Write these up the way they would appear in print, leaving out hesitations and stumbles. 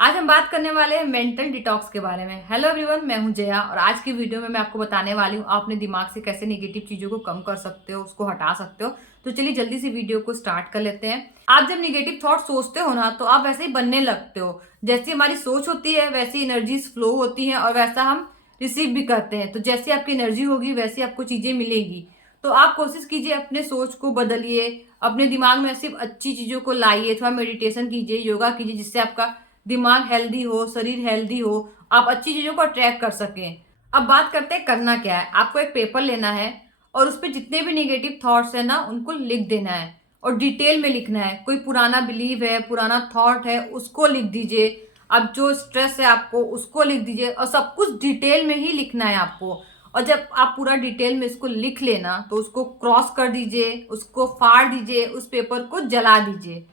आज हम बात करने वाले हैं मेंटल डिटॉक्स के बारे में। हेलो एवरीवन, मैं हूं जया और आज की वीडियो में मैं आपको बताने वाली हूं आप अपने दिमाग से कैसे नेगेटिव चीजों को कम कर सकते हो, उसको हटा सकते हो। तो चलिए जल्दी से वीडियो को स्टार्ट कर लेते हैं। आप जब नेगेटिव थॉट सोचते हो ना, तो आप वैसे ही बनने लगते हो। जैसी हमारी सोच होती है वैसी एनर्जीज फ्लो होती है और वैसा हम रिसीव भी करते हैं। तो जैसी आपकी एनर्जी होगी वैसी आपको चीजें मिलेगी। तो आप कोशिश कीजिए, अपने सोच को बदलिए, अपने दिमाग में सिर्फ अच्छी चीजों को लाइए। थोड़ा मेडिटेशन कीजिए, योगा कीजिए, जिससे आपका दिमाग हेल्दी हो, शरीर हेल्दी हो, आप अच्छी चीजों को अट्रैक्ट कर सकें। अब बात करते हैं करना क्या है। आपको एक पेपर लेना है और उस पर जितने भी नेगेटिव थॉट्स है ना, उनको लिख देना है और डिटेल में लिखना है। कोई पुराना बिलीव है, पुराना थॉट है, उसको लिख दीजिए। अब जो स्ट्रेस है आपको, उसको लिख दीजिए और सब कुछ डिटेल में ही लिखना है आपको। और जब आप पूरा डिटेल में इसको लिख लेना, तो उसको क्रॉस कर दीजिए, उसको फाड़ दीजिए, उस पेपर को जला दीजिए।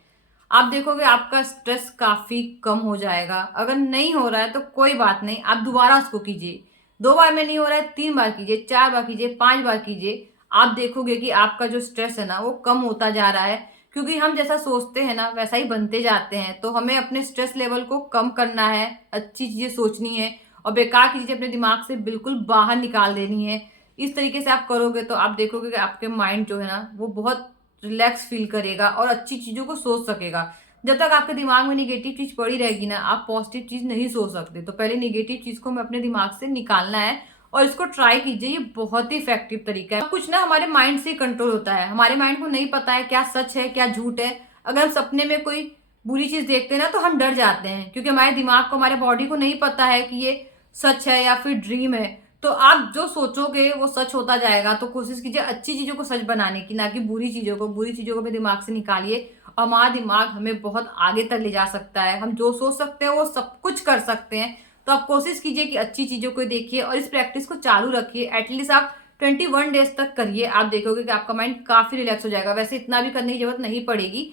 आप देखोगे आपका स्ट्रेस काफी कम हो जाएगा। अगर नहीं हो रहा है तो कोई बात नहीं, आप दोबारा उसको कीजिए। 2 बार में नहीं हो रहा है, 3 बार कीजिए, 4 बार कीजिए, 5 बार कीजिए। आप देखोगे कि आपका जो स्ट्रेस है ना, वो कम होता जा रहा है। क्योंकि हम जैसा सोचते हैं ना, वैसा ही बनते जाते हैं। तो हमें अपने स्ट्रेस लेवल को कम करना है, अच्छी चीजें सोचनी है और बेकार की चीजें अपने दिमाग से बिल्कुल बाहर निकाल देनी है। इस तरीके से आप करोगे तो आप देखोगे कि आपके माइंड जो है ना, वो बहुत रिलैक्स फील करेगा और अच्छी चीजों को सोच सकेगा। जब तक आपके दिमाग में निगेटिव चीज पड़ी रहेगी ना, आप पॉजिटिव चीज नहीं सोच सकते। तो पहले निगेटिव चीज को हमें अपने दिमाग से निकालना है और इसको ट्राई कीजिए। ये बहुत ही इफेक्टिव तरीका है। कुछ ना हमारे माइंड से कंट्रोल होता है। हमारे माइंड को नहीं पता है क्या सच है क्या झूठ है। अगर हम सपने में कोई बुरी चीज देखते हैं ना, तो हम डर जाते हैं, क्योंकि हमारे दिमाग को, हमारे बॉडी को नहीं पता है कि ये सच है या फिर ड्रीम है। तो आप जो सोचोगे वो सच होता जाएगा। तो कोशिश कीजिए अच्छी चीजों को सच बनाने की, ना कि बुरी चीजों को। बुरी चीजों को भी दिमाग से निकालिए और हमारा दिमाग हमें बहुत आगे तक ले जा सकता है। हम जो सोच सकते हैं वो सब कुछ कर सकते हैं। तो आप कोशिश कीजिए कि अच्छी चीजों को देखिए और इस प्रैक्टिस को चालू रखिए। एटलीस्ट आप 21 डेज तक करिए। आप देखोगे कि आपका माइंड काफी रिलैक्स हो जाएगा। वैसे इतना भी करने की जरूरत नहीं पड़ेगी,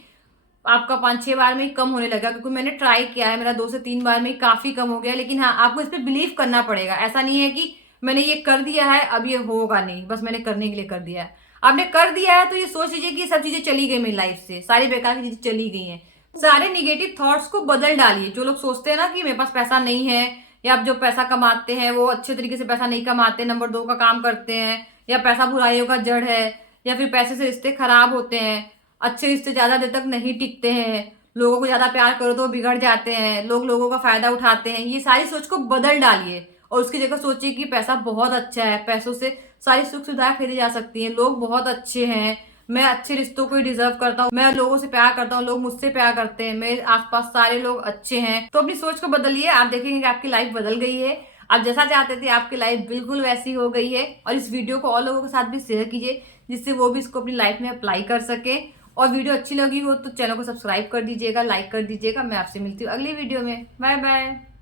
आपका 5-6 बार में ही कम होने लगा। क्योंकि मैंने ट्राई किया है, मेरा 2 से 3 बार में ही काफी कम हो गया। लेकिन हाँ, आपको इस पर बिलीव करना पड़ेगा। ऐसा नहीं है कि मैंने ये कर दिया है अब ये होगा नहीं, बस मैंने करने के लिए कर दिया है। आपने कर दिया है तो ये सोच लीजिए कि सब चीजें चली गई मेरी लाइफ से, सारी बेकार की चीजें चली गई हैं। सारे निगेटिव थॉट्स को बदल डालिए। जो लोग सोचते हैं ना कि मेरे पास पैसा नहीं है, या आप जो पैसा कमाते हैं वो अच्छे तरीके से पैसा नहीं कमाते, नंबर 2 का काम करते हैं, या पैसा बुराइयों का जड़ है, या फिर पैसे से रिश्ते खराब होते हैं, अच्छे रिश्ते ज्यादा देर तक नहीं टिकते हैं, लोगों को ज्यादा प्यार करो तो बिगड़ जाते हैं, लोग लोगों का फायदा उठाते हैं, ये सारी सोच को बदल डालिए। और उसकी जगह सोचिए कि पैसा बहुत अच्छा है, पैसों से सारी सुख सुविधाएं खरीदी जा सकती हैं, लोग बहुत अच्छे हैं, मैं अच्छे रिश्तों को ही डिजर्व करता हूँ, मैं लोगों से प्यार करता हूँ, लोग मुझसे प्यार करते हैं, मेरे आसपास सारे लोग अच्छे हैं। तो अपनी सोच को बदलिए, आप देखेंगे कि आपकी लाइफ बदल गई है। आप जैसा चाहते थे आपकी लाइफ बिल्कुल वैसी हो गई है। और इस वीडियो को और लोगों के साथ भी शेयर कीजिए, जिससे वो भी इसको अपनी लाइफ में अप्लाई कर सके। और वीडियो अच्छी लगी हो तो चैनल को सब्सक्राइब कर दीजिएगा, लाइक कर दीजिएगा। मैं आपसे मिलती हूँ अगली वीडियो में। Bye bye.